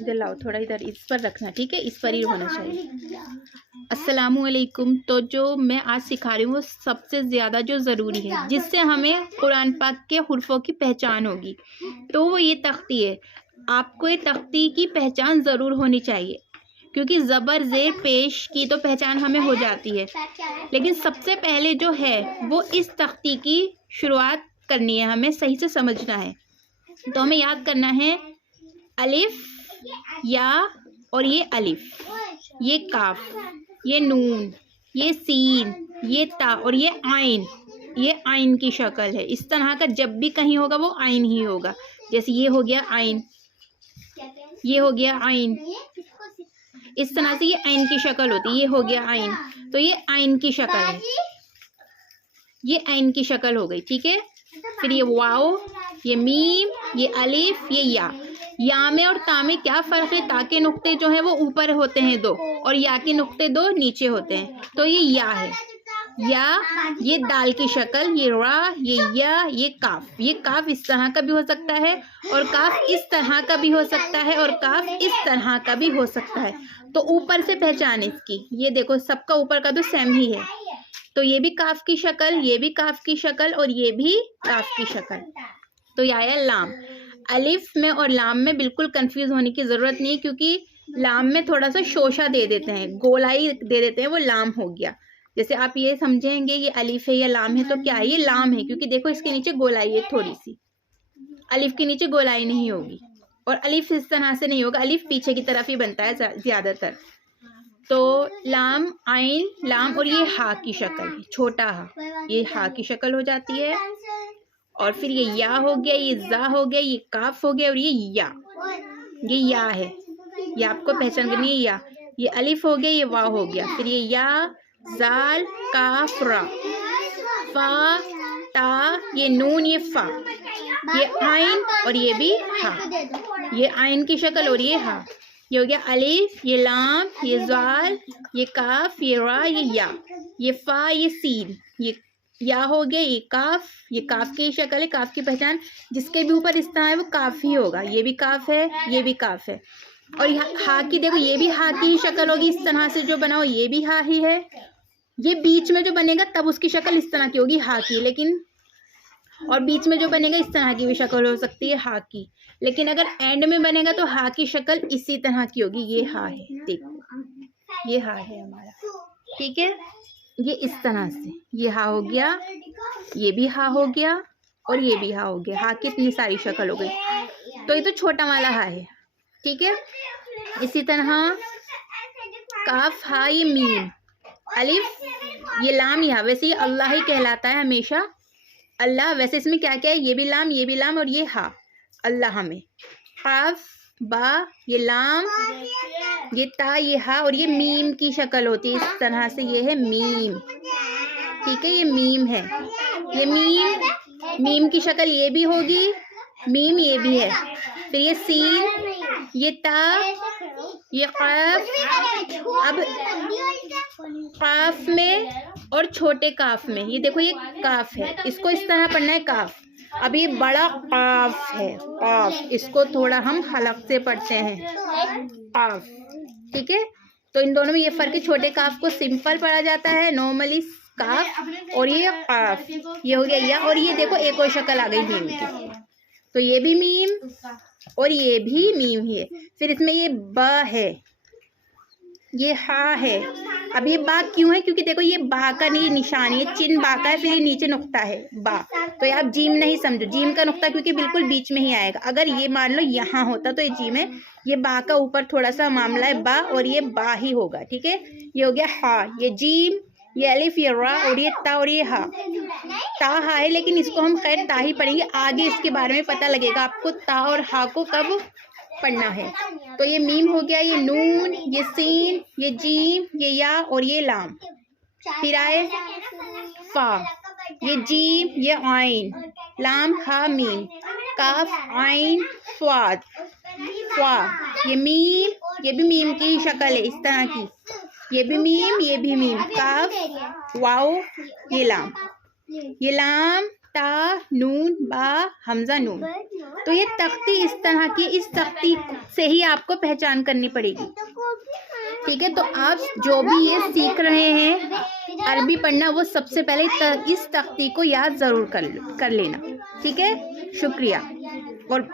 इधर लाओ, थोड़ा इधर इस पर रखना, ठीक है, इस पर ही होना चाहिए। अस्सलामुअलैकुम। तो जो मैं आज सिखा रही हूँ वो सबसे ज़्यादा जो ज़रूरी है, जिससे हमें कुरान पाक के हुर्फ़ों की पहचान होगी, तो वो ये तख्ती है। आपको ये तख्ती की पहचान ज़रूर होनी चाहिए, क्योंकि ज़बर ज़ेर पेश की तो पहचान हमें हो जाती है, लेकिन सबसे पहले जो है वो इस तख्ती की शुरुआत करनी है, हमें सही से समझना है। तो हमें याद करना है अलिफ, या, और ये अलिफ, ये काफ, ये नून, ये सीन, ये ता और ये आइन। ये आइन की शक्ल है। इस तरह का जब भी कहीं होगा वो आइन ही होगा। जैसे ये हो गया आइन, ये हो गया आइन, इस तरह से ये आइन की शक्ल होती है। ये हो गया आइन, तो ये आइन की शक्ल है, ये आइन की शक्ल हो गई, ठीक है। फिर ये वाओ, ये मीम, ये अलिफ, ये या में और ता में क्या फ़र्क है? ता के नुक्ते जो हैं वो ऊपर होते हैं दो, और या के नुक्ते दो नीचे होते हैं। तो ये या है, या, ये दाल की शक्ल, ये रा, ये या, ये काफ। ये काफ इस तरह का भी हो सकता है, और काफ इस तरह का भी हो सकता है, और काफ इस तरह का भी हो सकता है। तो ऊपर से पहचान इसकी, ये देखो सबका ऊपर का तो सेम ही है। तो ये भी काफ की शक्ल, ये भी काफ की शक्ल, और ये भी काफ की शक्ल। तो ये आया लाम। अलिफ में और लाम में बिल्कुल कंफ्यूज होने की ज़रूरत नहीं है, क्योंकि लाम में थोड़ा सा शोशा दे देते हैं, गोलाई दे देते हैं, वो लाम हो गया। जैसे आप ये समझेंगे ये अलिफ है या लाम है, तो क्या है? ये लाम है, क्योंकि देखो इसके नीचे गोलाई है थोड़ी सी। अलिफ के नीचे गोलाई नहीं होगी, और अलिफ इस तरह से नहीं होगा, अलिफ पीछे की तरफ ही बनता है ज़्यादातर। तो लाम, आइन, लाम, और ये हा की शक्ल है, छोटा हा, ये हा की शक्ल हो जाती है। और फिर ये या हो गया, ये जा हो गया, ये काफ हो गया, और ये या है, ये आपको पहचान करनी है। या, ये अलिफ हो गया, ये वाह हो गया, फिर ये या, जाल, काफ, रा, फा, ता, ये नून, ये फा, ये आइन, और ये भी हा, ये आइन की शक्ल, और ये हा। ये हो गया अलिफ, ये लाम, ये जाल, ये काफ, ये रा, ये या, ये फा, ये सीन, ये या हो गया, ये काफ की शक्ल है, काफ की पहचान। जिसके भी ऊपर इस तरह है वो काफ ही होगा। ये भी काफ है, ये भी काफ है, और यहाँ हा की देखो, ये भी हा की ही शक्ल होगी, इस तरह से जो बना हो ये भी हा ही है। ये बीच में जो बनेगा तब उसकी शक्ल इस तरह की होगी, हा की, लेकिन और बीच में जो बनेगा इस तरह की भी शक्ल हो सकती है, हा की। लेकिन अगर एंड में बनेगा तो हा की शक्ल इसी तरह की होगी। ये हा है, देखो ये हा है हमारा, ठीक है। ये इस तरह से ये हा हो गया, ये भी हा हो गया, और ये भी हा हो गया। हा की इतनी सारी शक्ल हो गई। तो ये तो छोटा वाला हा है, ठीक है। इसी तरह काफ, हा, ये मीम, अलिफ, ये लाम, या वैसे ये अल्लाह ही कहलाता है हमेशा, अल्लाह। वैसे इसमें क्या क्या है? ये भी लाम, ये भी लाम, और ये हा, अल्लाह में। काफ, बा, ये लाम, ये ता, ये हा, और ये मीम की शक्ल होती है इस तरह से, ये है मीम, ठीक है। ये मीम है, ये मीम की शक्ल ये भी होगी, मीम ये भी है। फिर ये सीन, ये ता, ये काफ। अब काफ में और छोटे काफ में, ये देखो ये काफ है, इसको इस तरह पढ़ना है काफ। अब ये बड़ा काफ है, काफ, इसको थोड़ा हम हलक से पढ़ते हैं, काफ, ठीक है। तो इन दोनों में ये फर्क है, छोटे काफ को सिंपल पढ़ा जाता है नॉर्मली काफ, और ये काफ, ये हो गया या। और ये देखो एक और शक्ल आ गई मीम की, तो ये भी मीम और ये भी मीम ही है। फिर इसमें ये बा है, ये हा है। अब ये बा क्यों है? क्योंकि देखो ये बा का नहीं निशान, ये चिन्ह बा का है, फिर ये नीचे नुक्ता है बा, तो ये आप जीम नहीं समझो, जीम का नुक्ता क्योंकि बिल्कुल बीच में ही आएगा। अगर ये मान लो यहाँ होता तो ये जीम है, ये बा का ऊपर थोड़ा सा मामला है बा, और ये बा ही होगा, ठीक है। ये हो गया हा, ये जीम, ये अलिफ, ये रा, और ये ता, और ये हा। ता हा है, लेकिन इसको हम खैर ता ही पढ़ेंगे, आगे इसके बारे में पता लगेगा आपको ता और हा को कब पढ़ना है। तो ये मीम हो गया, ये नून, ये सीन, ये जीम, ये या, और ये लाम। फिर आए फा, ये जीम, ये आइन, लाम, हा, मीम, काफ, आइन, स्वाद, फा, ये मीम, ये भी मीम की शक्ल है इस तरह की, ये भी मीम, ये भी मीम, काफ, वाओ, ये लाम, ता नून बा हमजा नून। तो ये तख्ती इस तरह की, इस तख्ती से ही आपको पहचान करनी पड़ेगी, ठीक है। तो आप जो भी ये सीख रहे हैं अरबी पढ़ना, वो सबसे पहले इस तख्ती को याद ज़रूर कर लेना, ठीक है। शुक्रिया। और